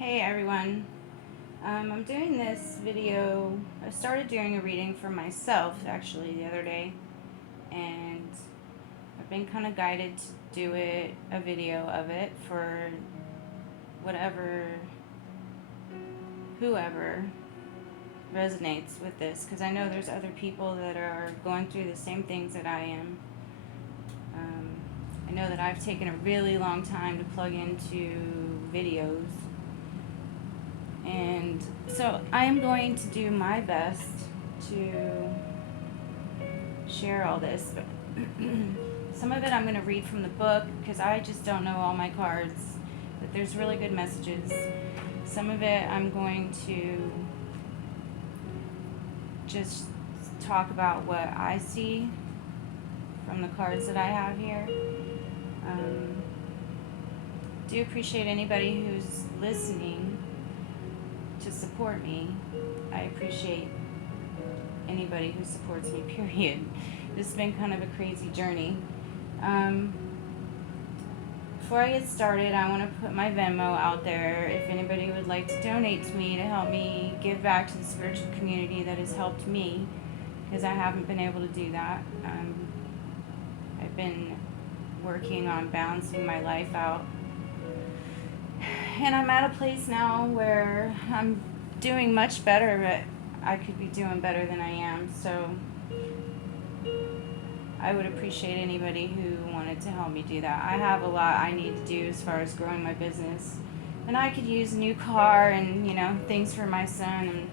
Hey everyone, I'm doing this video. I started doing a reading for myself actually the other day, and I've been kind of guided to do a video of it for whoever resonates with this, because I know there's other people that are going through the same things that I am. I know that I've taken a really long time to plug into videos. And so I am going to do my best to share all this. Some of it I'm going to read from the book because I just don't know all my cards, but there's really good messages. Some of it I'm going to just talk about what I see from the cards that I have here. Do appreciate anybody who's listening to support me. I appreciate anybody who supports me, period. This has been kind of a crazy journey. Before I get started, I want to put my Venmo out there if anybody would like to donate to me to help me give back to the spiritual community that has helped me, because I haven't been able to do that. I've been working on balancing my life out, and I'm at a place now where I'm doing much better, but I could be doing better than I am. So I would appreciate anybody who wanted to help me do that. I have a lot I need to do as far as growing my business, and I could use a new car and things for my son and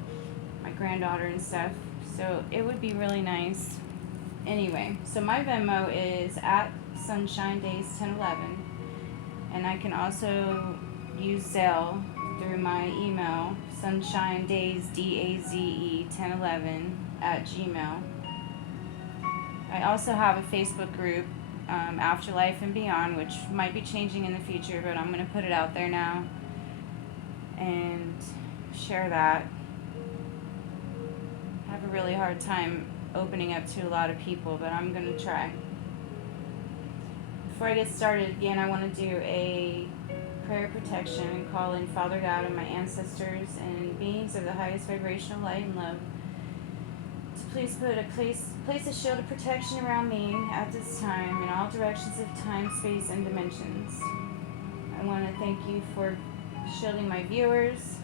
my granddaughter and stuff. So it would be really nice. Anyway, so my Venmo is at Sunshine Days 1011, and I can also use Zelle through my email, sunshinedaze1011 I also have a Facebook group, Afterlife and Beyond, which might be changing in the future, but I'm going to put it out there now and share that. I have a really hard time opening up to a lot of people, but I'm going to try. Before I get started, again, I want to do a prayer protection and call in Father God and my ancestors and beings of the highest vibrational light and love to please place a shield of protection around me at this time in all directions of time, space, and dimensions. I want to thank you for shielding my viewers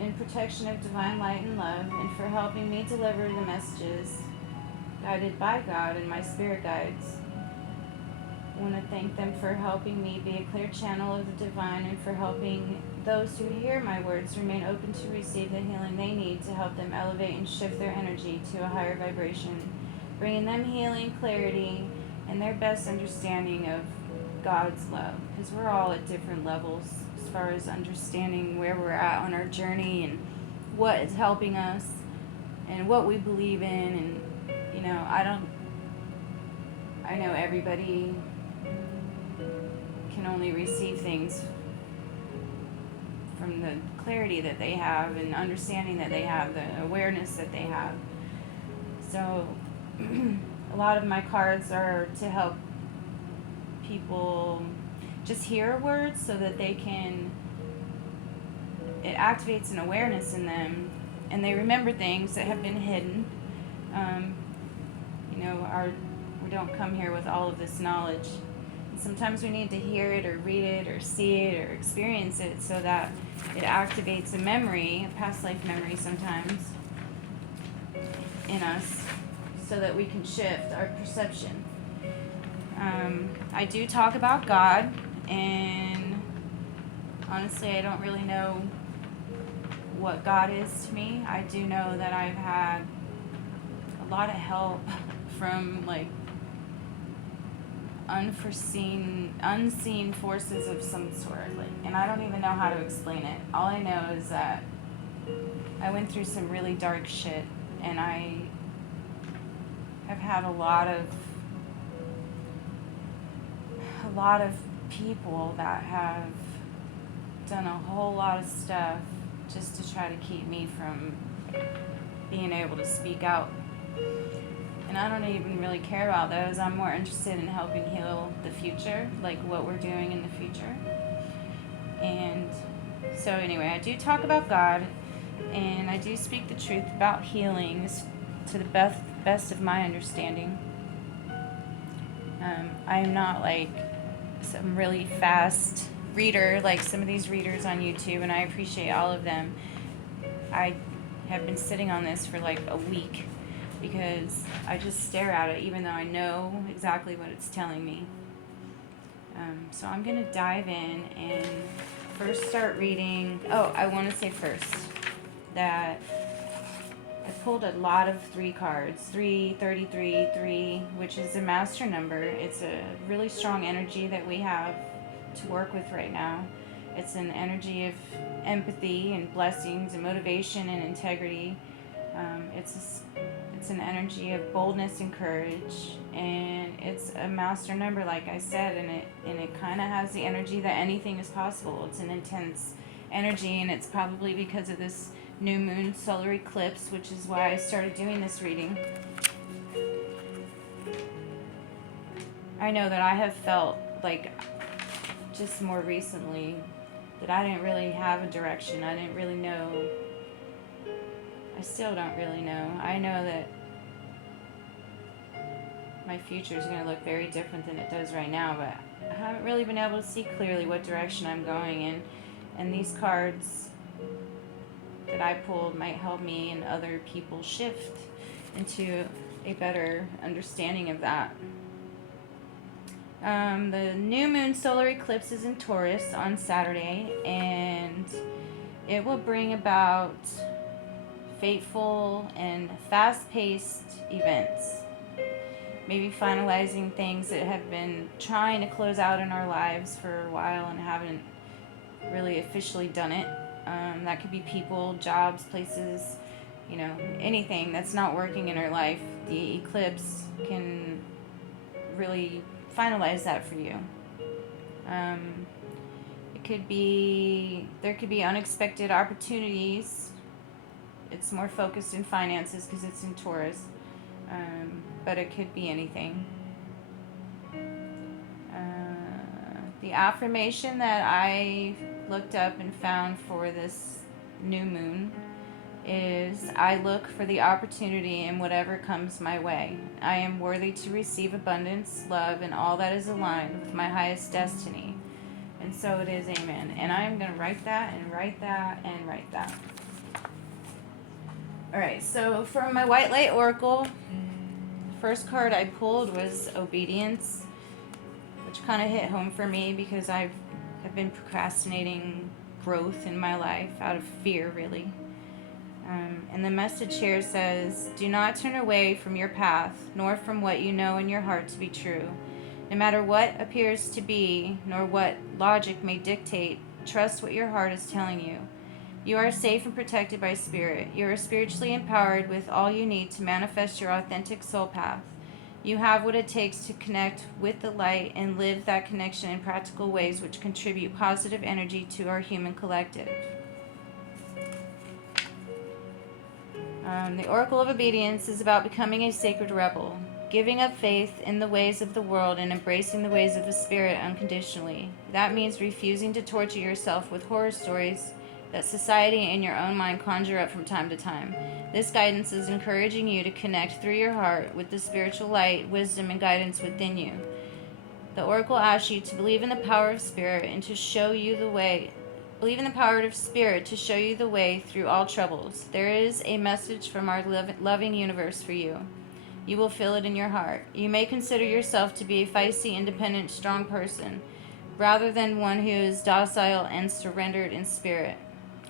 in protection of divine light and love, and for helping me deliver the messages guided by God and my spirit guides. I want to thank them for helping me be a clear channel of the divine, and for helping those who hear my words remain open to receive the healing they need to help them elevate and shift their energy to a higher vibration, bringing them healing, clarity, and their best understanding of God's love, because we're all at different levels as far as understanding where we're at on our journey and what is helping us and what we believe in. And I know everybody can only receive things from the clarity that they have and understanding that they have, the awareness that they have. So a lot of my cards are to help people just hear words so that it activates an awareness in them, and they remember things that have been hidden. We don't come here with all of this knowledge. Sometimes we need to hear it or read it or see it or experience it so that it activates a memory, a past life memory sometimes, in us, so that we can shift our perception. I do talk about God, and honestly I don't really know what God is to me. I do know that I've had a lot of help from unseen forces of some sort, and I don't even know how to explain it. All I know is that I went through some really dark shit, and I have had a lot of people that have done a whole lot of stuff just to try to keep me from being able to speak out. And I don't even really care about those. I'm more interested in helping heal the future, like what we're doing in the future. And So anyway, I do talk about God, and I do speak the truth about healings to the best of my understanding. I am not like some really fast reader like some of these readers on YouTube, and I appreciate all of them. I have been sitting on this for like a week because I just stare at it even though I know exactly what it's telling me. So I'm going to dive in and first start reading. Oh, I want to say first that I pulled a lot of 3 cards, 3, 33, 3, which is a master number. It's a really strong energy that we have to work with right now. It's an energy of empathy and blessings and motivation and integrity. It's an energy of boldness and courage, and it's a master number, like I said, and it kind of has the energy that anything is possible. It's an intense energy, and it's probably because of this new moon solar eclipse, which is why I started doing this reading. I know that I have felt like just more recently that I didn't really have a direction. I didn't really know. I still don't really know. I know that my future is going to look very different than it does right now, but I haven't really been able to see clearly what direction I'm going in. And these cards that I pulled might help me and other people shift into a better understanding of that. The new moon solar eclipse is in Taurus on Saturday, and it will bring about fateful and fast-paced events. Maybe finalizing things that have been trying to close out in our lives for a while and haven't really officially done it. That could be people, jobs, places, anything that's not working in our life. The eclipse can really finalize that for you. There could be unexpected opportunities. It's more focused in finances because it's in Taurus, but it could be anything. The affirmation that I looked up and found for this new moon is, I look for the opportunity in whatever comes my way. I am worthy to receive abundance, love, and all that is aligned with my highest destiny. And so it is, amen. And I am going to write that and write that and write that. Alright, so from my White Light Oracle, the first card I pulled was Obedience, which kind of hit home for me because I have been procrastinating growth in my life out of fear, really. And the message here says, do not turn away from your path, nor from what you know in your heart to be true. No matter what appears to be, nor what logic may dictate, trust what your heart is telling you. You are safe and protected by Spirit. You are spiritually empowered with all you need to manifest your authentic soul path. You have what it takes to connect with the light and live that connection in practical ways which contribute positive energy to our human collective. The Oracle of Obedience is about becoming a sacred rebel, giving up faith in the ways of the world and embracing the ways of the Spirit unconditionally. That means refusing to torture yourself with horror stories that society and your own mind conjure up from time to time. This guidance is encouraging you to connect through your heart with the spiritual light, wisdom, and guidance within you. The Oracle asks you to believe in the power of Spirit and to show you the way. Believe in the power of Spirit to show you the way through all troubles. There is a message from our loving universe for you. You will feel it in your heart. You may consider yourself to be a feisty, independent, strong person, rather than one who is docile and surrendered in spirit.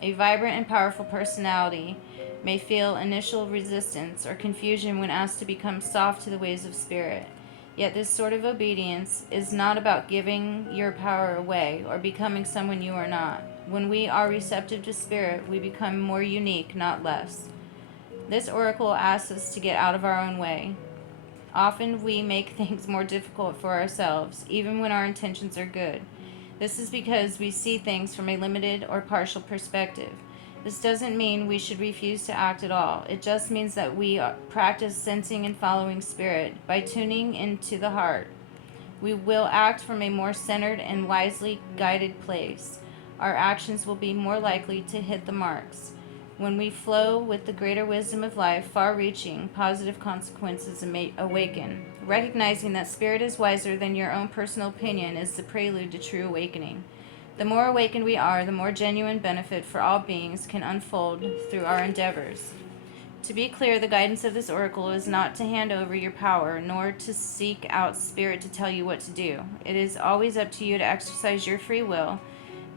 A vibrant and powerful personality may feel initial resistance or confusion when asked to become soft to the ways of Spirit. Yet this sort of obedience is not about giving your power away or becoming someone you are not. When we are receptive to Spirit, we become more unique, not less. This oracle asks us to get out of our own way. Often we make things more difficult for ourselves, even when our intentions are good. This is because we see things from a limited or partial perspective. This doesn't mean we should refuse to act at all. It just means that we practice sensing and following Spirit by tuning into the heart. We will act from a more centered and wisely guided place. our actions will be more likely to hit the marks. When we flow with the greater wisdom of life, far-reaching, positive consequences awaken. Recognizing that spirit is wiser than your own personal opinion is the prelude to true awakening. The more awakened we are, the more genuine benefit for all beings can unfold through our endeavors. To be clear, the guidance of this oracle is not to hand over your power, nor to seek out spirit to tell you what to do. It is always up to you to exercise your free will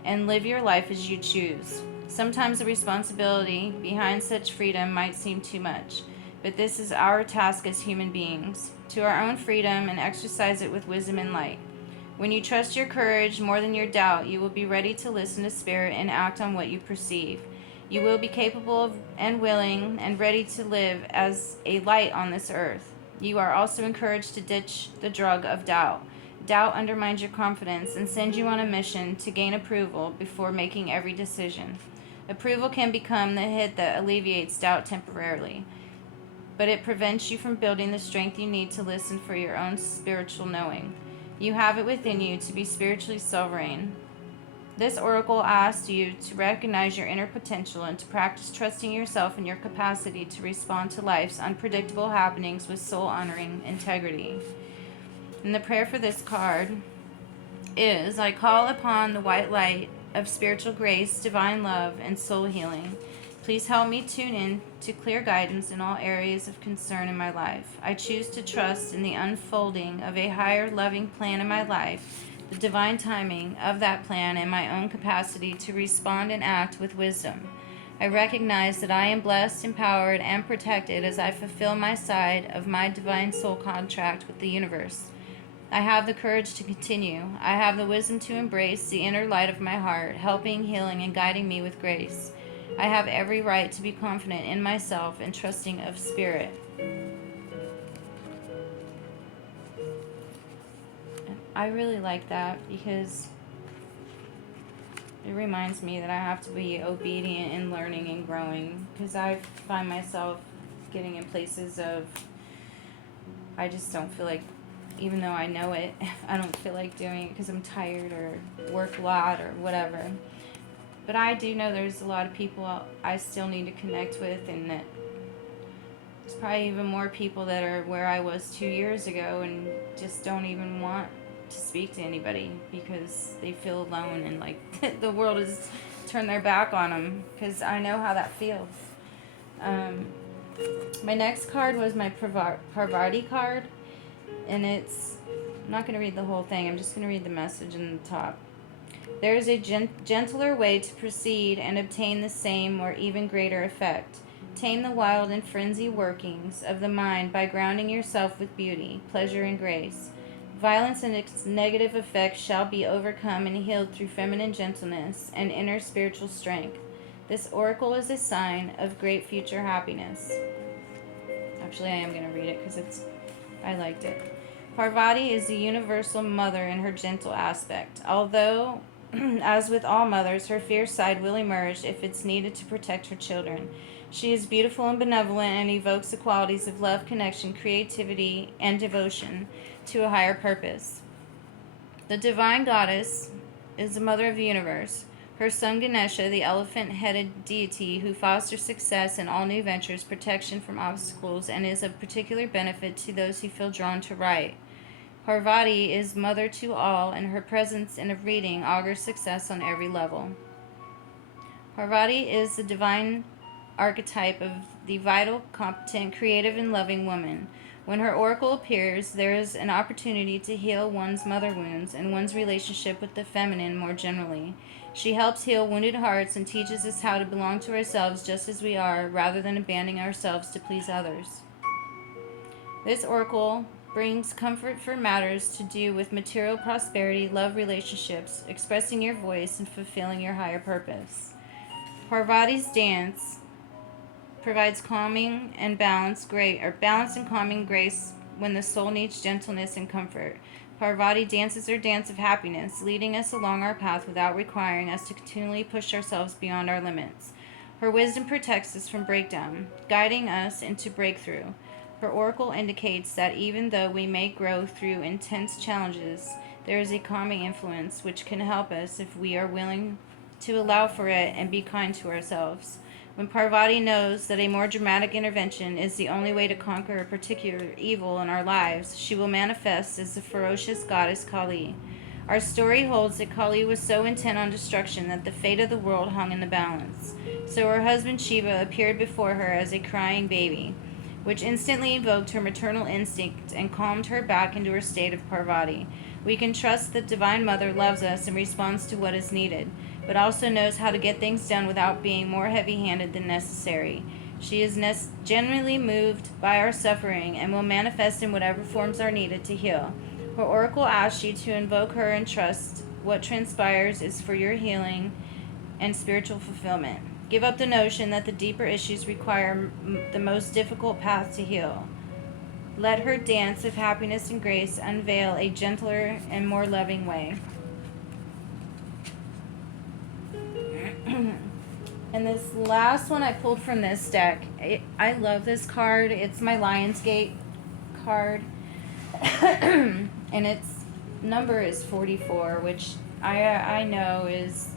and live your life as you choose. Sometimes the responsibility behind such freedom might seem too much, but this is our task as human beings, to our own freedom and exercise it with wisdom and light. When you trust your courage more than your doubt, you will be ready to listen to spirit and act on what you perceive. You will be capable of and willing and ready to live as a light on this earth. You are also encouraged to ditch the drug of doubt. Doubt undermines your confidence and sends you on a mission to gain approval before making every decision. Approval can become the hit that alleviates doubt temporarily, but it prevents you from building the strength you need to listen for your own spiritual knowing. You have it within you to be spiritually sovereign. This oracle asks you to recognize your inner potential and to practice trusting yourself and your capacity to respond to life's unpredictable happenings with soul-honoring integrity. And the prayer for this card is, I call upon the white light of spiritual grace, divine love, and soul healing. Please help me tune in to clear guidance in all areas of concern in my life. I choose to trust in the unfolding of a higher loving plan in my life, the divine timing of that plan, and my own capacity to respond and act with wisdom. I recognize that I am blessed, empowered, and protected as I fulfill my side of my divine soul contract with the universe. I have the courage to continue. I have the wisdom to embrace the inner light of my heart, helping, healing, and guiding me with grace. I have every right to be confident in myself and trusting of spirit. I really like that because it reminds me that I have to be obedient in learning and growing, because I find myself getting in places of I just don't feel like, even though I know it, I don't feel like doing it because I'm tired or work a lot or whatever. But I do know there's a lot of people I still need to connect with, and that there's probably even more people that are where I was 2 years ago and just don't even want to speak to anybody because they feel alone and like the world has turned their back on them, because I know how that feels. My next card was my Parvati card, and I'm not going to read the whole thing, I'm just going to read the message in the top. There is a gentler way to proceed and obtain the same or even greater effect. Tame the wild and frenzy workings of the mind by grounding yourself with beauty, pleasure, and grace. Violence and its negative effects shall be overcome and healed through feminine gentleness and inner spiritual strength. This oracle is a sign of great future happiness. Actually, I am going to read it because I liked it. Parvati is the universal mother in her gentle aspect. Although, as with all mothers, her fierce side will emerge if it's needed to protect her children. She is beautiful and benevolent and evokes the qualities of love, connection, creativity, and devotion to a higher purpose. The divine goddess is the mother of the universe. Her son Ganesha, the elephant-headed deity who fosters success in all new ventures, protection from obstacles, and is of particular benefit to those who feel drawn to right. Parvati is mother to all, and her presence in a reading augurs success on every level. Parvati is the divine archetype of the vital, competent, creative, and loving woman. When her oracle appears, there is an opportunity to heal one's mother wounds and one's relationship with the feminine more generally. She helps heal wounded hearts and teaches us how to belong to ourselves just as we are, rather than abandoning ourselves to please others. This oracle brings comfort for matters to do with material prosperity, love relationships, expressing your voice, and fulfilling your higher purpose. Parvati's dance provides calming and balance and calming grace when the soul needs gentleness and comfort. Parvati dances her dance of happiness, leading us along our path without requiring us to continually push ourselves beyond our limits. Her wisdom protects us from breakdown, guiding us into breakthrough. Her oracle indicates that even though we may grow through intense challenges, there is a calming influence which can help us if we are willing to allow for it and be kind to ourselves. When Parvati knows that a more dramatic intervention is the only way to conquer a particular evil in our lives, she will manifest as the ferocious goddess Kali. Our story holds that Kali was so intent on destruction that the fate of the world hung in the balance. So her husband Shiva appeared before her as a crying baby, which instantly evoked her maternal instinct and calmed her back into her state of Parvati. We can trust that Divine Mother loves us and responds to what is needed, but also knows how to get things done without being more heavy-handed than necessary. She is genuinely moved by our suffering and will manifest in whatever forms are needed to heal. Her oracle asks you to invoke her and trust what transpires is for your healing and spiritual fulfillment. Give up the notion that the deeper issues require the most difficult path to heal. Let her dance of happiness and grace unveil a gentler and more loving way. And this last one I pulled from this deck, I love this card. It's my Lionsgate card. And its number is 44, which I know is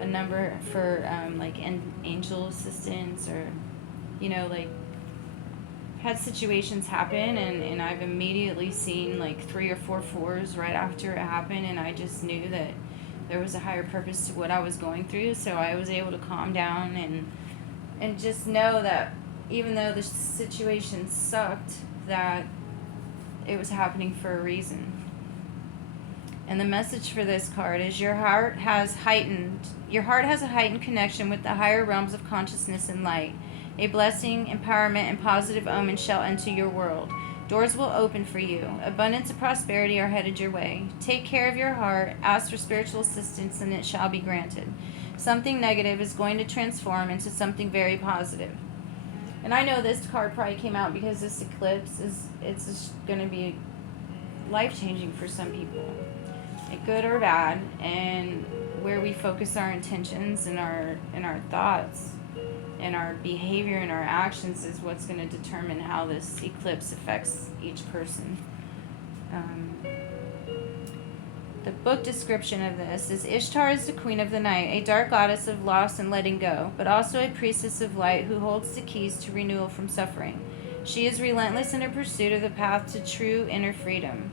a number for like angel assistance, or like had situations happen, and I've immediately seen like 3 or 4 fours right after it happened, and I just knew that there was a higher purpose to what I was going through. So I was able to calm down and just know that even though the situation sucked, that it was happening for a reason. And the message for this card is your heart has a heightened connection with the higher realms of consciousness and light. A blessing, empowerment, and positive omen shall enter your world. Doors will open for you. Abundance and prosperity are headed your way. Take care of your heart, ask for spiritual assistance, and it shall be granted. Something negative is going to transform into something very positive. And I know this card probably came out because this eclipse it's going to be life-changing for some people, good or bad, and where we focus our intentions and our thoughts and our behavior and our actions is what's going to determine how this eclipse affects each person. The book description of this is Ishtar is the queen of the night, a dark goddess of loss and letting go, but also a priestess of light who holds the keys to renewal from suffering. She is relentless in her pursuit of the path to true inner freedom.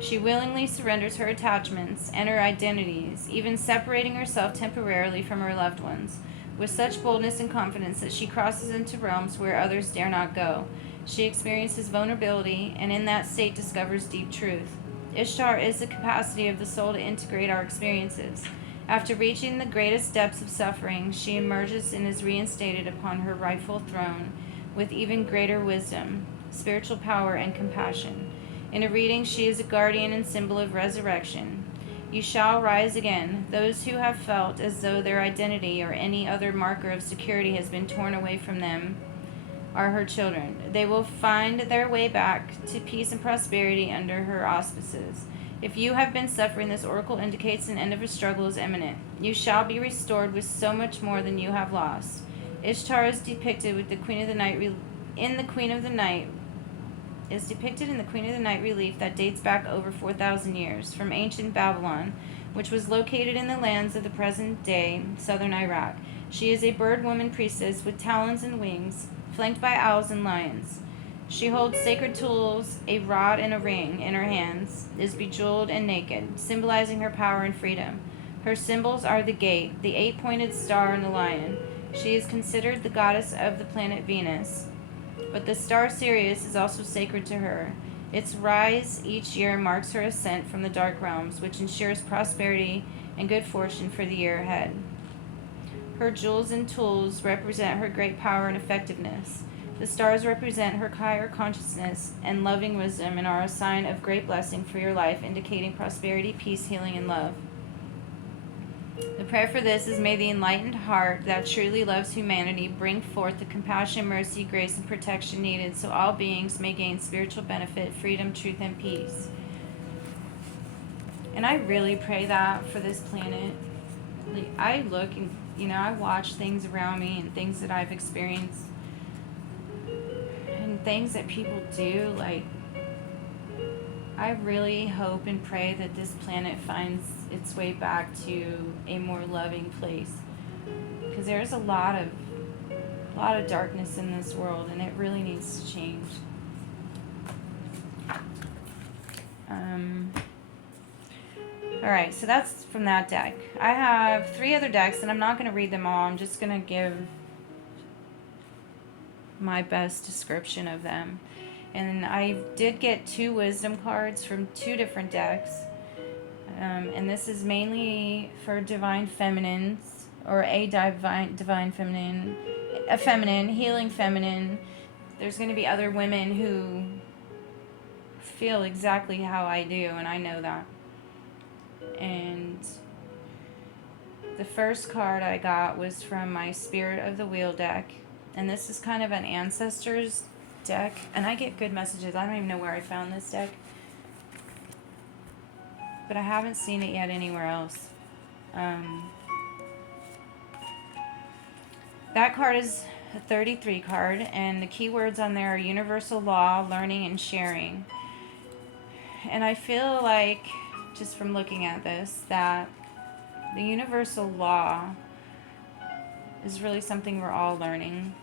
She willingly surrenders her attachments and her identities, even separating herself temporarily from her loved ones, with such boldness and confidence that she crosses into realms where others dare not go. She experiences vulnerability, and in that state discovers deep truth. Ishtar is the capacity of the soul to integrate our experiences. After reaching the greatest depths of suffering, she emerges and is reinstated upon her rightful throne with even greater wisdom, spiritual power, and compassion. In a reading, she is a guardian and symbol of resurrection. You shall rise again. Those who have felt as though their identity or any other marker of security has been torn away from them are her children. They will find their way back to peace and prosperity under her auspices. If you have been suffering, this oracle indicates an end of a struggle is imminent. You shall be restored with so much more than you have lost. Ishtar is depicted with the Queen of the Night in the Queen of the Night relief that dates back over 4,000 years from ancient Babylon, which was located in the lands of the present-day southern Iraq. She is a bird woman priestess with talons and wings, flanked by owls and lions. She holds sacred tools, a rod and a ring, in her hands, is bejeweled and naked, symbolizing her power and freedom. Her symbols are the gate, the 8-pointed star, and the lion. She is considered the goddess of the planet Venus, but the star Sirius is also sacred to her. Its rise each year marks her ascent from the dark realms, which ensures prosperity and good fortune for the year ahead. Her jewels and tools represent her great power and effectiveness. The stars represent her higher consciousness and loving wisdom and are a sign of great blessing for your life, indicating prosperity, peace, healing, and love. The prayer for this is, may the enlightened heart that truly loves humanity bring forth the compassion, mercy, grace, and protection needed so all beings may gain spiritual benefit, freedom, truth, and peace. And I really pray that for this planet. Like, I look and I watch things around me and things that I've experienced and things that people do. Like, I really hope and pray that this planet finds its way back to a more loving place. Because there's a lot of darkness in this world, and it really needs to change. Alright, so that's from that deck. I have 3 other decks, and I'm not going to read them all. I'm just going to give my best description of them. And I did get 2 wisdom cards from 2 different decks. And this is mainly for divine feminines, or a divine feminine, a feminine, healing feminine. There's going to be other women who feel exactly how I do, and I know that. And the first card I got was from my Spirit of the Wheel deck. And this is kind of an ancestors deck. And I get good messages. I don't even know where I found this deck. But I haven't seen it yet anywhere else. That card is a 33 card. And the keywords on there are universal law, learning, and sharing. And I feel like, just from looking at this, that the universal law is really something we're all learning.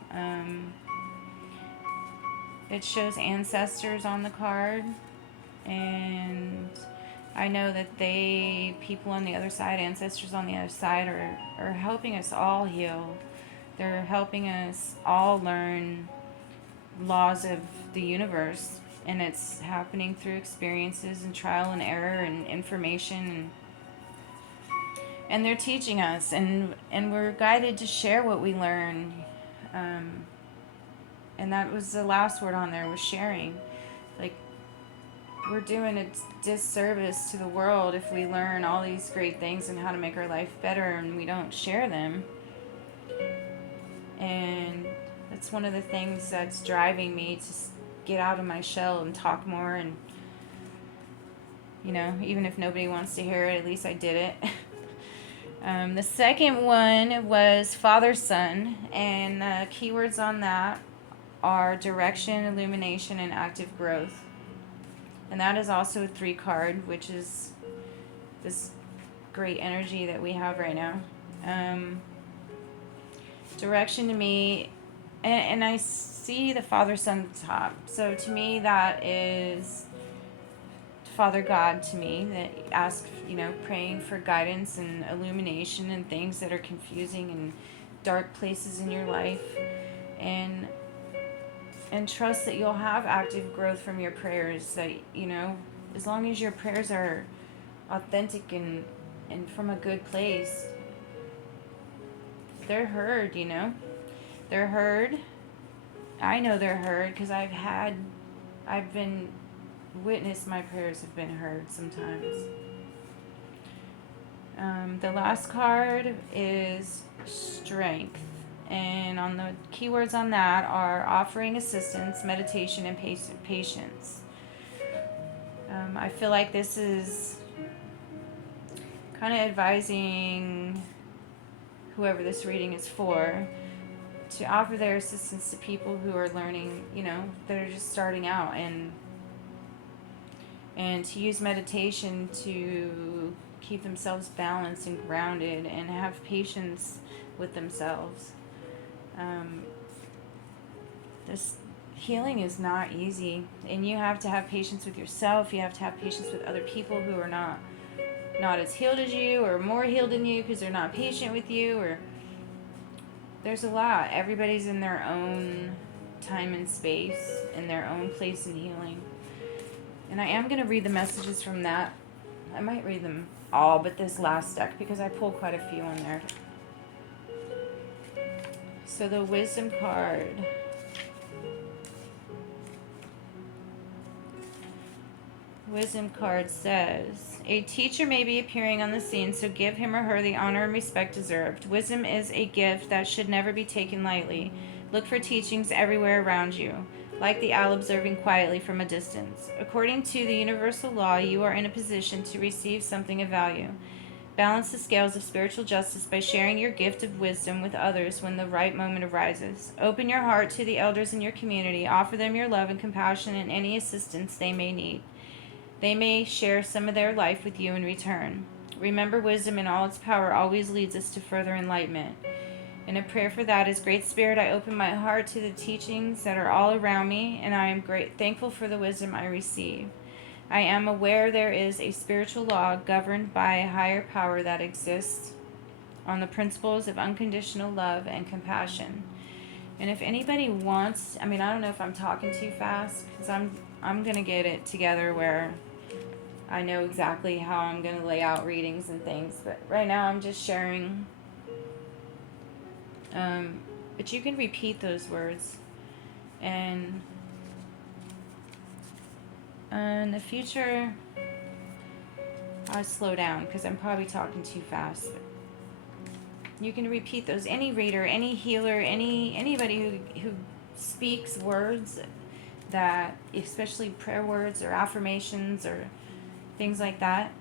It shows ancestors on the card, and I know that people on the other side, ancestors on the other side, are helping us all heal. They're helping us all learn laws of the universe, and it's happening through experiences and trial and error and information, and they're teaching us, and we're guided to share what we learn. And that was the last word on there, was sharing. Like, we're doing a disservice to the world if we learn all these great things and how to make our life better and we don't share them. And that's one of the things that's driving me to get out of my shell and talk more. And, even if nobody wants to hear it, at least I did it. The second one was Father Son, and keywords on that are direction, illumination, and active growth. And that is also a 3 card, which is this great energy that we have right now. Direction to me, and I see the Father Son at the top. So to me, that is Father God to me, that asks, praying for guidance and illumination and things that are confusing and dark places in your life. And trust that you'll have active growth from your prayers, that, as long as your prayers are authentic and from a good place, they're heard, They're heard. I know they're heard because I've been witnessed, my prayers have been heard sometimes. The last card is Strength. And on the keywords on that are offering assistance, meditation, and patience. I feel like this is kind of advising whoever this reading is for to offer their assistance to people who are learning, that are just starting out, and to use meditation to keep themselves balanced and grounded and have patience with themselves. This healing is not easy, and you have to have patience with yourself. You have to have patience with other people who are not as healed as you, or more healed than you, because they're not patient with you, or there's a lot. Everybody's in their own time and space, in their own place in healing. And I am going to read the messages from that. I might read them all, but this last deck, because I pulled quite a few on there. So the wisdom card. Wisdom card says, a teacher may be appearing on the scene, so give him or her the honor and respect deserved. Wisdom is a gift that should never be taken lightly. Look for teachings everywhere around you, like the owl observing quietly from a distance. According to the universal law, you are in a position to receive something of value. Balance the scales of spiritual justice by sharing your gift of wisdom with others when the right moment arises. Open your heart to the elders in your community. Offer them your love and compassion and any assistance they may need. They may share some of their life with you in return. Remember, wisdom in all its power always leads us to further enlightenment. And a prayer for that is, Great Spirit, I open my heart to the teachings that are all around me, and I am thankful for the wisdom I receive. I am aware there is a spiritual law governed by a higher power that exists on the principles of unconditional love and compassion. And if anybody wants, I don't know if I'm talking too fast, because I'm gonna get it together where I know exactly how I'm gonna lay out readings and things. But right now I'm just sharing. But you can repeat those words, and in the future I'll slow down because I'm probably talking too fast. You can repeat those. Any reader, any healer, anybody who speaks words that, especially prayer words or affirmations or things like that,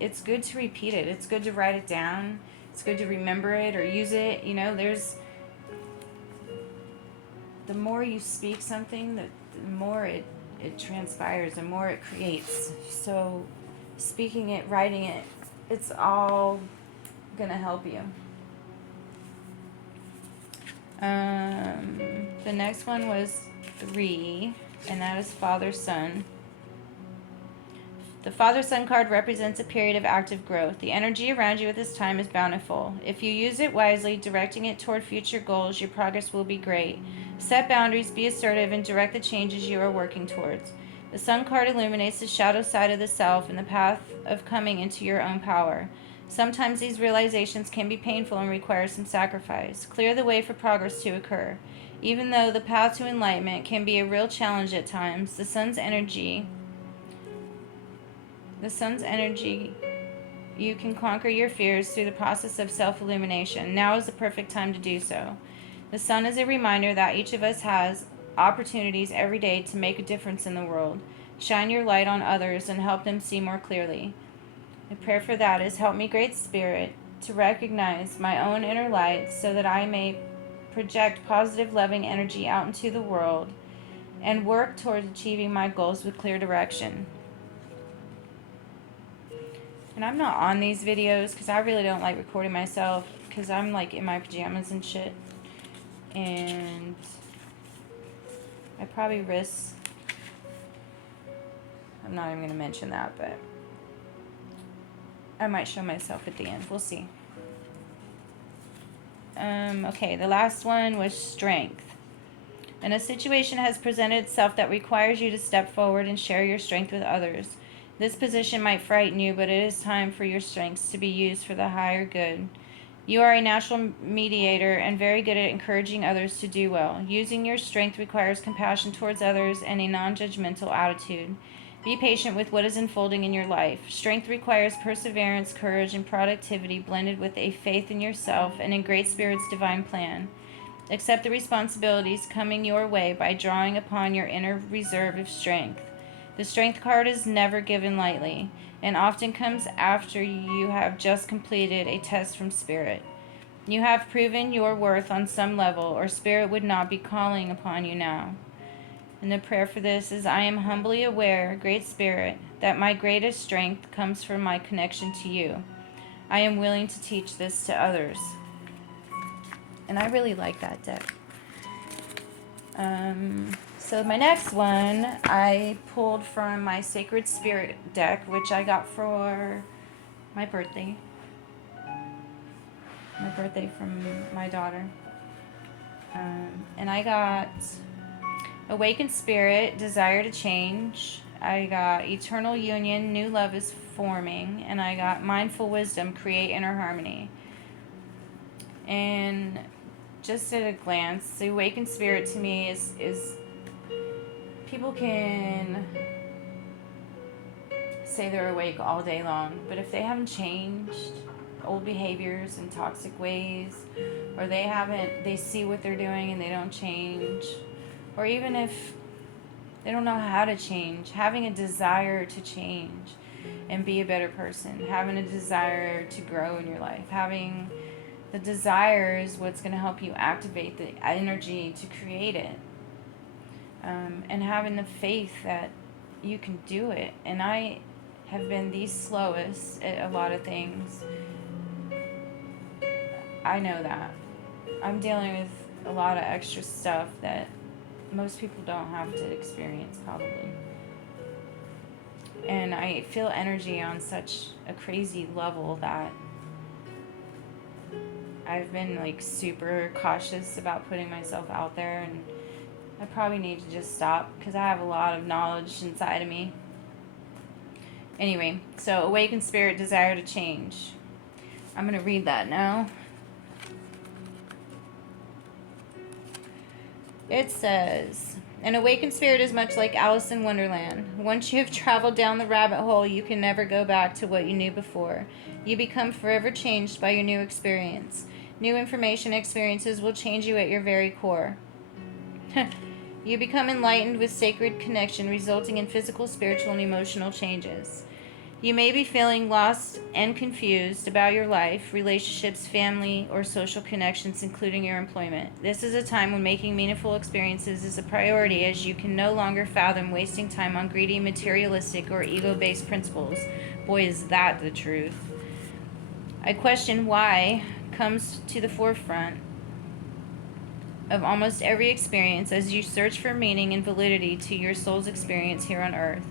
it's good to repeat it. It's good to write it down. It's good to remember it or use it. The more you speak something, the more it transpires, the more it creates. So speaking it, writing it, it's all gonna help you. The next one was 3, and that is Father Son. The Father Son card represents a period of active growth. The energy around you at this time is bountiful. If you use it wisely, directing it toward future goals, your progress will be great. Set boundaries, be assertive, and direct the changes you are working towards. The Sun card illuminates the shadow side of the self and the path of coming into your own power. Sometimes these realizations can be painful and require some sacrifice. Clear the way for progress to occur. Even though the path to enlightenment can be a real challenge at times, the sun's energy, you can conquer your fears through the process of self-illumination. Now is the perfect time to do so. The sun is a reminder that each of us has opportunities every day to make a difference in the world. Shine your light on others and help them see more clearly. The prayer for that is, help me, Great Spirit, to recognize my own inner light so that I may project positive, loving energy out into the world and work towards achieving my goals with clear direction. And I'm not on these videos because I really don't like recording myself because I'm like in my pajamas and shit. And I probably risk, I'm not even going to mention that, but I might show myself at the end. We'll see. Okay, the last one was strength. And a situation has presented itself that requires you to step forward and share your strength with others. This position might frighten you, but it is time for your strengths to be used for the higher good. You are a natural mediator and very good at encouraging others to do well. Using your strength requires compassion towards others and a non-judgmental attitude. Be patient with what is unfolding in your life. Strength requires perseverance, courage, and productivity blended with a faith in yourself and in Great Spirit's divine plan. Accept the responsibilities coming your way by drawing upon your inner reserve of strength. The strength card is never given lightly and often comes after you have just completed a test from Spirit. You have proven your worth on some level, or Spirit would not be calling upon you now. And the prayer for this is, I am humbly aware, Great Spirit, that my greatest strength comes from my connection to you. I am willing to teach this to others. And I really like that deck. So my next one, I pulled from my Sacred Spirit deck, which I got for my birthday. My birthday from my daughter. And I got Awakened Spirit, Desire to Change. I got Eternal Union, New Love is Forming. And I got Mindful Wisdom, Create Inner Harmony. And just at a glance, the Awakened Spirit to me is people can say they're awake all day long, but if they haven't changed old behaviors and toxic ways, or they see what they're doing and they don't change, or even if they don't know how to change, having a desire to change and be a better person, having a desire to grow in your life, having the desire is what's going to help you activate the energy to create it. And having the faith that you can do it. And I have been the slowest at a lot of things. I know that. I'm dealing with a lot of extra stuff that most people don't have to experience, probably. And I feel energy on such a crazy level that I've been like super cautious about putting myself out there, and I probably need to just stop because I have a lot of knowledge inside of me. Anyway, so awakened spirit, desire to change. I'm going to read that now. It says, an awakened spirit is much like Alice in Wonderland. Once you have traveled down the rabbit hole, you can never go back to what you knew before. You become forever changed by your new experience. New information experiences will change you at your very core. You become enlightened with sacred connection, resulting in physical, spiritual, and emotional changes. You may be feeling lost and confused about your life, relationships, family, or social connections, including your employment. This is a time when making meaningful experiences is a priority, as you can no longer fathom wasting time on greedy, materialistic, or ego-based principles. Boy, is that the truth. I question why comes to the forefront of almost every experience as you search for meaning and validity to your soul's experience here on earth.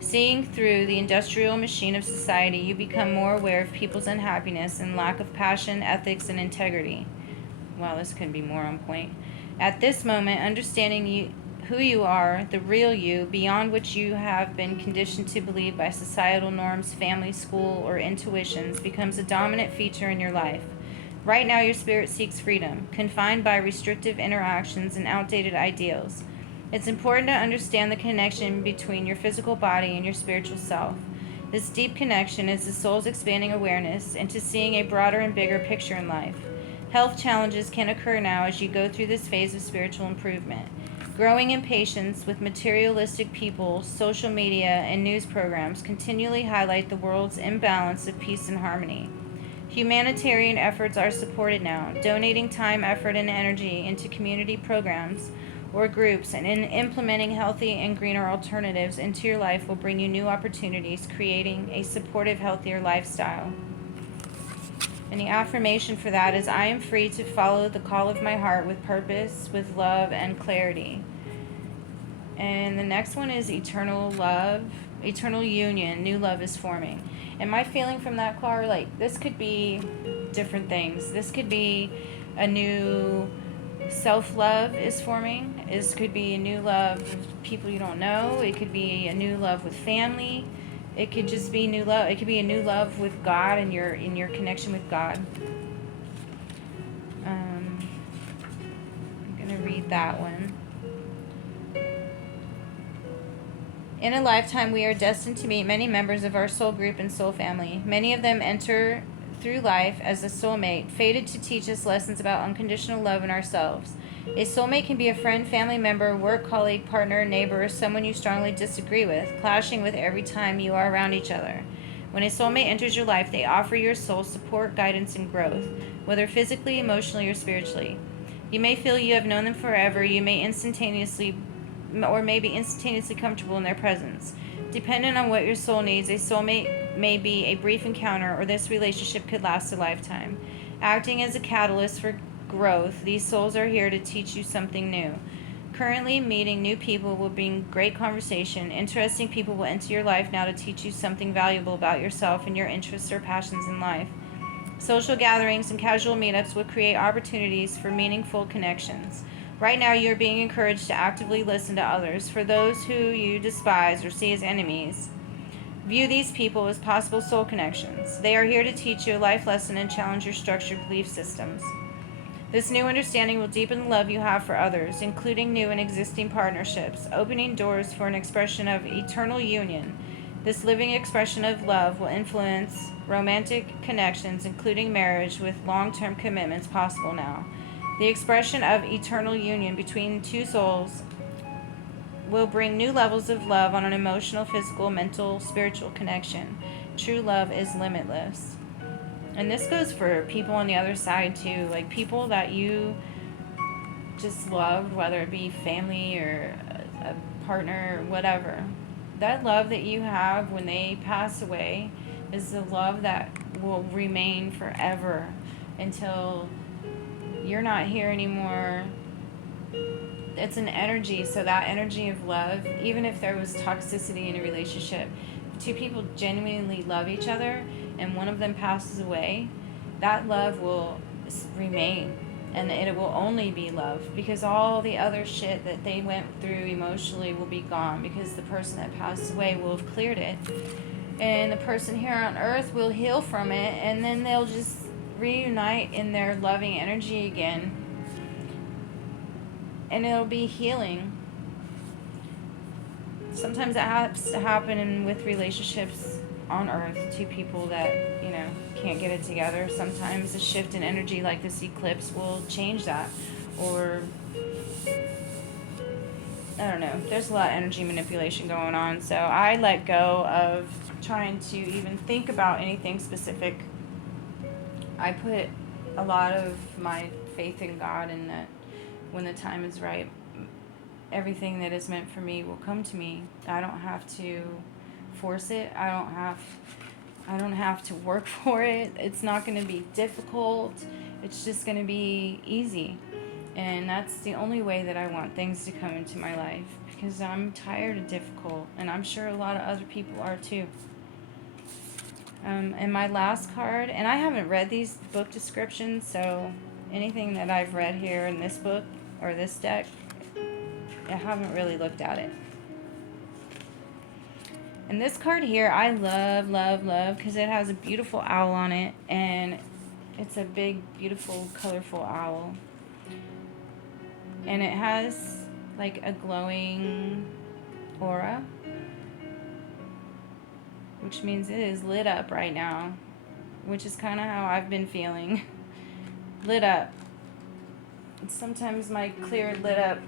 Seeing through the industrial machine of society, you become more aware of people's unhappiness and lack of passion, ethics, and integrity. Well, this could be more on point. At this moment, understanding who you are, the real you, beyond what you have been conditioned to believe by societal norms, family, school, or intuitions, becomes a dominant feature in your life. Right now, your spirit seeks freedom, confined by restrictive interactions and outdated ideals. It's important to understand the connection between your physical body and your spiritual self. This deep connection is the soul's expanding awareness into seeing a broader and bigger picture in life. Health challenges can occur now as you go through this phase of spiritual improvement. Growing impatience with materialistic people, social media, and news programs continually highlight the world's imbalance of peace and harmony. Humanitarian efforts are supported now. Donating time, effort, and energy into community programs or groups and in implementing healthy and greener alternatives into your life will bring you new opportunities, creating a supportive, healthier lifestyle. And the affirmation for that is, I am free to follow the call of my heart with purpose, with love, and clarity. And the next one is eternal love, eternal union, new love is forming. And my feeling from that card, like, this could be different things. This could be a new self-love is forming. This could be a new love with people you don't know. It could be a new love with family. It could just be new love. It could be a new love with God and your connection with God. I'm gonna read that one. In a lifetime, we are destined to meet many members of our soul group and soul family. Many of them enter through life as a soulmate, fated to teach us lessons about unconditional love in ourselves. A soulmate can be a friend, family member, work colleague, partner, neighbor, or someone you strongly disagree with, clashing with every time you are around each other. When a soulmate enters your life, they offer your soul support, guidance, and growth, whether physically, emotionally, or spiritually. You may feel you have known them forever. You may instantaneously comfortable in their presence. Depending on what your soul needs, a soulmate may be a brief encounter, or this relationship could last a lifetime. Acting as a catalyst for growth, these souls are here to teach you something new. Currently, meeting new people will bring great conversation. Interesting people will enter your life now to teach you something valuable about yourself and your interests or passions in life. Social gatherings and casual meetups will create opportunities for meaningful connections. Right now, you are being encouraged to actively listen to others. For those who you despise or see as enemies, view these people as possible soul connections. They are here to teach you a life lesson and challenge your structured belief systems. This new understanding will deepen the love you have for others, including new and existing partnerships, opening doors for an expression of eternal union. This living expression of love will influence romantic connections, including marriage, with long-term commitments possible now. The expression of eternal union between two souls will bring new levels of love on an emotional, physical, mental, spiritual connection. True love is limitless. And this goes for people on the other side too, like people that you just loved, whether it be family or a partner or whatever. that love that you have when they pass away is the love that will remain forever until you're not here anymore. It's an energy, so that energy of love, even if there was toxicity in a relationship, if two people genuinely love each other and one of them passes away, that love will remain, and it will only be love, because all the other shit that they went through emotionally will be gone, because the person that passed away will have cleared it, and the person here on earth will heal from it, and then they'll just reunite in their loving energy again, and it'll be healing. Sometimes it has to happen with relationships on earth, two people that, can't get it together. Sometimes a shift in energy like this eclipse will change that. Or, I don't know. There's a lot of energy manipulation going on. So I let go of trying to even think about anything specific. I put a lot of my faith in God, and that when the time is right, everything that is meant for me will come to me. I don't have to force it. I don't have to work for it. It's not going to be difficult. It's just going to be easy. And that's the only way that I want things to come into my life, because I'm tired of difficult, and I'm sure a lot of other people are too. And my last card, and I haven't read these book descriptions, so anything that I've read here in this book or this deck, I haven't really looked at it. And this card here, I love, love, love, because it has a beautiful owl on it, and it's a big, beautiful, colorful owl. And it has like a glowing aura, which means it is lit up right now, which is kind of how I've been feeling. Lit up. And sometimes my clear lit up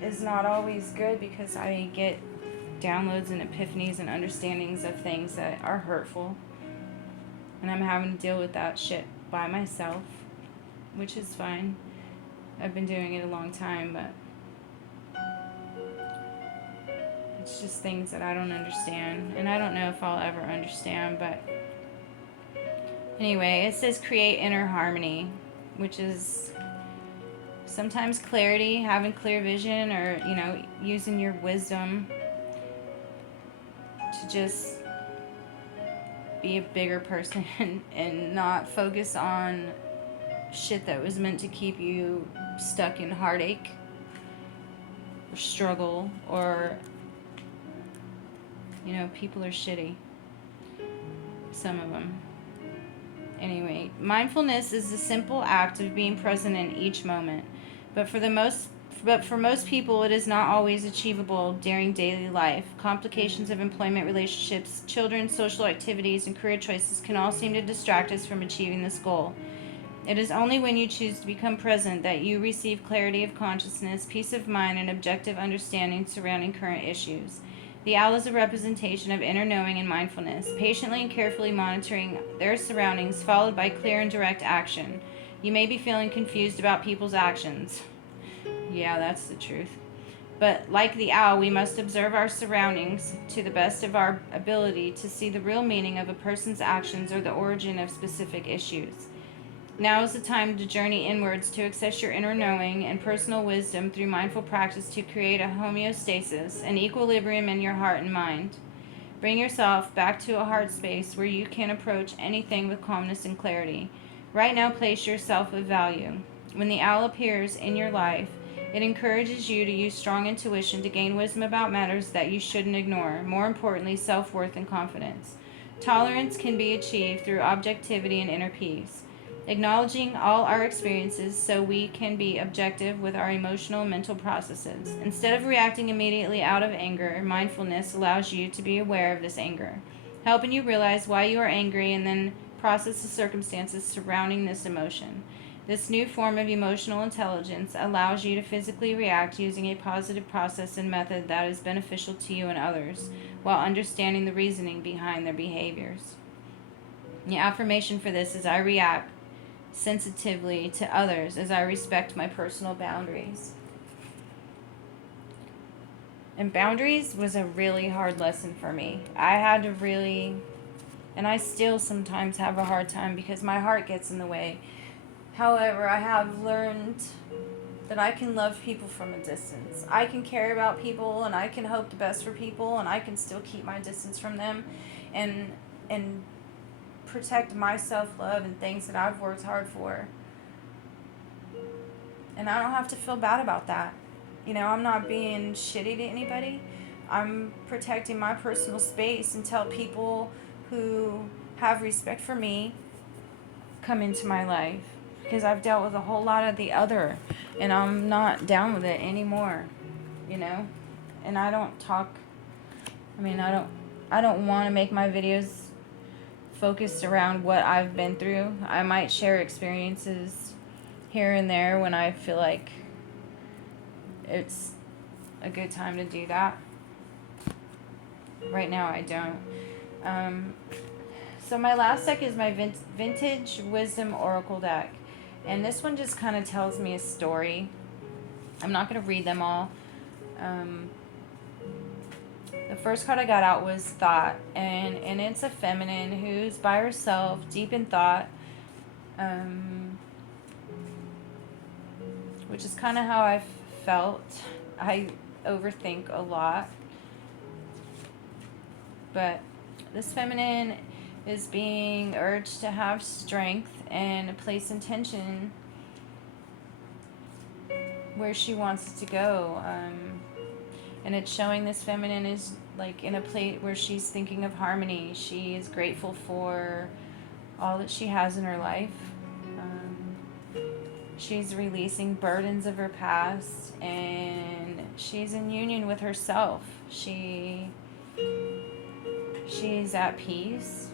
is not always good, because I get downloads and epiphanies and understandings of things that are hurtful, and I'm having to deal with that shit by myself, which is fine. I've been doing it a long time, but it's just things that I don't understand, and I don't know if I'll ever understand. But anyway, it says create inner harmony, which is sometimes clarity, having clear vision, or using your wisdom to just be a bigger person and not focus on shit that was meant to keep you stuck in heartache or struggle, or people are shitty, some of them. Anyway, mindfulness is the simple act of being present in each moment, but for most people, it is not always achievable during daily life. Complications of employment, relationships, children, social activities, and career choices can all seem to distract us from achieving this goal. It is only when you choose to become present that you receive clarity of consciousness, peace of mind, and objective understanding surrounding current issues. The owl is a representation of inner knowing and mindfulness, patiently and carefully monitoring their surroundings, followed by clear and direct action. You may be feeling confused about people's actions. Yeah, that's the truth. But like the owl, we must observe our surroundings to the best of our ability to see the real meaning of a person's actions or the origin of specific issues. Now is the time to journey inwards to access your inner knowing and personal wisdom through mindful practice to create a homeostasis, an equilibrium in your heart and mind. Bring yourself back to a heart space where you can approach anything with calmness and clarity. Right now, place yourself of value. When the owl appears in your life, it encourages you to use strong intuition to gain wisdom about matters that you shouldn't ignore. More importantly, self-worth and confidence. Tolerance can be achieved through objectivity and inner peace. Acknowledging all our experiences so we can be objective with our emotional and mental processes. Instead of reacting immediately out of anger, mindfulness allows you to be aware of this anger, helping you realize why you are angry and then process the circumstances surrounding this emotion. This new form of emotional intelligence allows you to physically react using a positive process and method that is beneficial to you and others, while understanding the reasoning behind their behaviors. The affirmation for this is I react sensitively to others as I respect my personal boundaries. And boundaries was a really hard lesson for me. I had to really, and I still sometimes have a hard time because my heart gets in the way. However, I have learned that I can love people from a distance. I can care about people and I can hope the best for people, and I can still keep my distance from them and protect my self-love and things that I've worked hard for. And I don't have to feel bad about that. You know, I'm not being shitty to anybody. I'm protecting my personal space until people who have respect for me come into my life. Because I've dealt with a whole lot of the other, and I'm not down with it anymore, you know? And I don't talk, I don't want to make my videos focused around what I've been through. I might share experiences here and there when I feel like it's a good time to do that. Right now I don't. So my last deck is my Vintage Wisdom Oracle deck. And this one just kind of tells me a story. I'm not going to read them all. The first card I got out was Thought. And it's a feminine who's by herself, deep in thought. Which is kind of how I felt. I overthink a lot. But this feminine is being urged to have strength and place intention where she wants to go. And it's showing this feminine is like in a place where she's thinking of harmony. She is grateful for all that she has in her life. She's releasing burdens of her past, and she's in union with herself. She's at peace.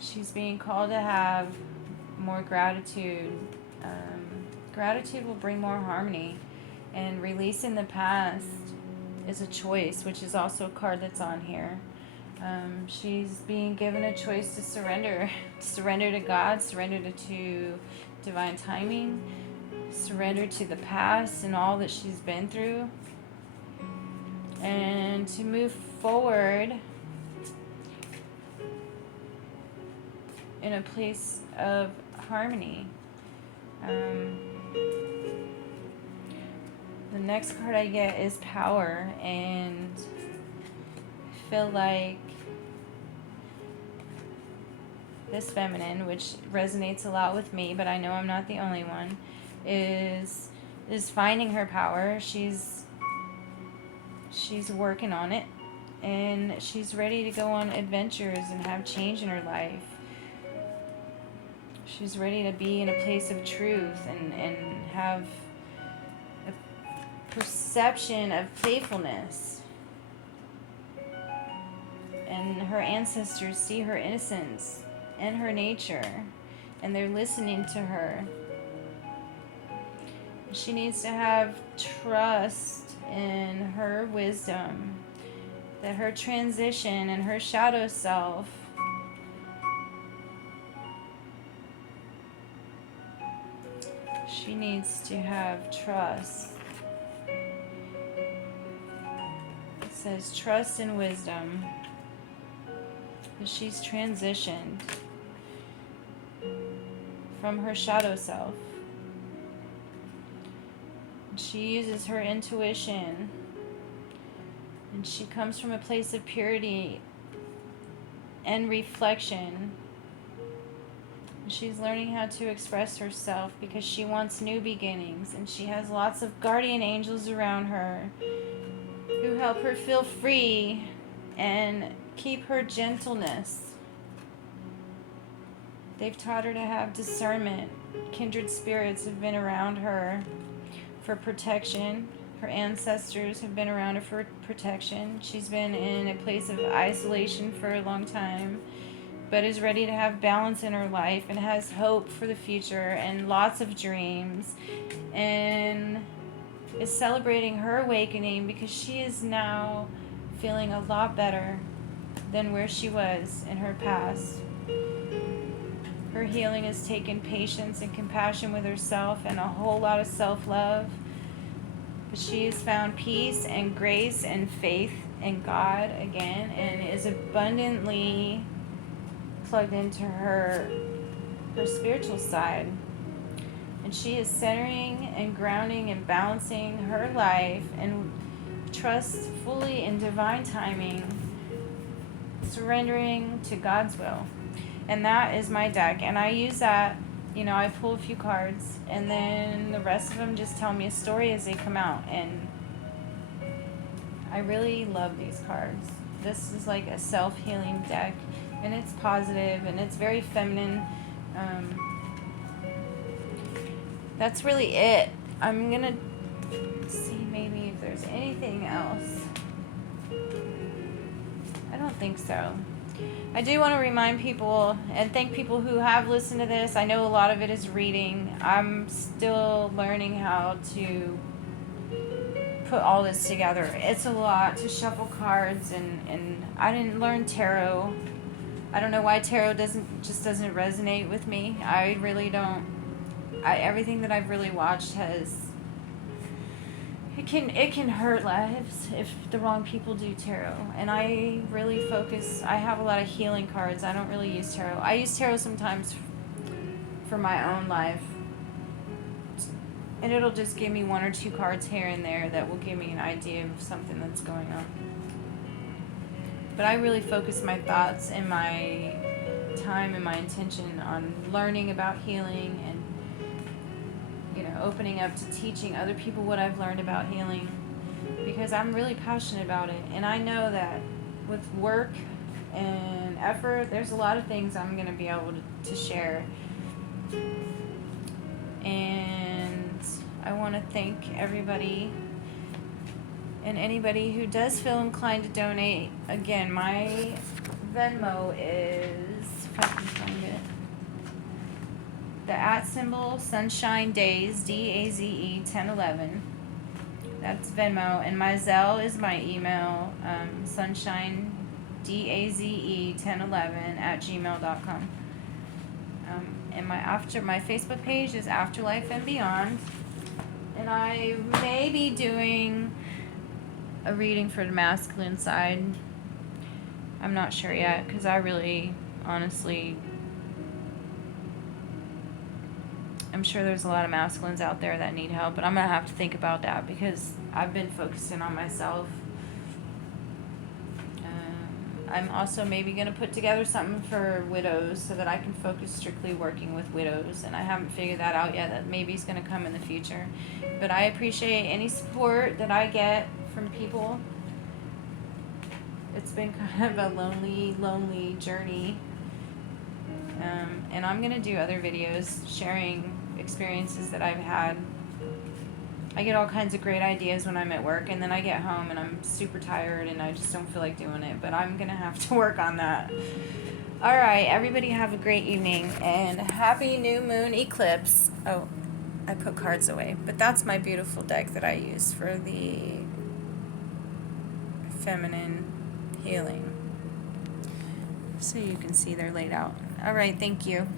She's being called to have more gratitude. Gratitude will bring more harmony. And releasing the past is a choice, which is also a card that's on here. She's being given a choice to surrender. Surrender to God, surrender to divine timing, surrender to the past and all that she's been through. And to move forward in a place of harmony. The next card I get is Power, and I feel like this feminine, which resonates a lot with me, but I know I'm not the only one, is finding her power. She's working on it, and she's ready to go on adventures and have change in her life. She's ready to be in a place of truth and have a perception of playfulness. And her ancestors see her innocence and her nature, and they're listening to her. She needs to have trust in her wisdom, that her transition and her shadow self she needs to have trust. It says trust and wisdom. She's transitioned from her shadow self. She uses her intuition, and she comes from a place of purity and reflection. She's learning how to express herself because she wants new beginnings, and she has lots of guardian angels around her who help her feel free and keep her gentleness. They've taught her to have discernment. Kindred spirits have been around her for protection. Her ancestors have been around her for protection. She's been in a place of isolation for a long time, but is ready to have balance in her life and has hope for the future and lots of dreams, and is celebrating her awakening because she is now feeling a lot better than where she was in her past. Her healing has taken patience and compassion with herself and a whole lot of self-love. But she has found peace and grace and faith in God again, and is abundantly plugged into her spiritual side. And she is centering and grounding and balancing her life and trusts fully in divine timing, surrendering to God's will. And that is my deck. And I use that, I pull a few cards, and then the rest of them just tell me a story as they come out. And I really love these cards. This is like a self-healing deck, and it's positive, and it's very feminine. That's really it. I'm gonna see maybe if there's anything else. I don't think so. I do want to remind people and thank people who have listened to this. I know a lot of it is reading. I'm still learning how to put all this together. It's a lot to shuffle cards, and I didn't learn tarot. I don't know why tarot doesn't resonate with me. I really don't. Everything that I've really watched it can hurt lives if the wrong people do tarot. And I really focus. I have a lot of healing cards. I don't really use tarot. I use tarot sometimes for my own life, and it'll just give me one or two cards here and there that will give me an idea of something that's going on. But I really focus my thoughts and my time and my intention on learning about healing and opening up to teaching other people what I've learned about healing, because I'm really passionate about it. And I know that with work and effort, there's a lot of things I'm going to be able to share. And I want to thank everybody and anybody who does feel inclined to donate. Again, my Venmo is, if I can find it, the @ Sunshine Days, DAZE 1011. That's Venmo. And my Zelle is my email, sunshine DAZE 1011 @gmail.com. And my Facebook page is Afterlife and Beyond. And I may be doing a reading for the masculine side. I'm not sure yet, because I really, honestly, I'm sure there's a lot of masculines out there that need help, but I'm going to have to think about that, because I've been focusing on myself. I'm also maybe going to put together something for widows so that I can focus strictly working with widows, and I haven't figured that out yet. That maybe is going to come in the future. But I appreciate any support that I get from people. It's been kind of a lonely journey. And I'm going to do other videos sharing experiences that I've had. I get all kinds of great ideas when I'm at work, and then I get home and I'm super tired and I just don't feel like doing it. But I'm going to have to work on that. All right, everybody have a great evening, and happy new moon eclipse. Oh, I put cards away. But that's my beautiful deck that I use for the feminine healing. So you can see they're laid out. All right, thank you.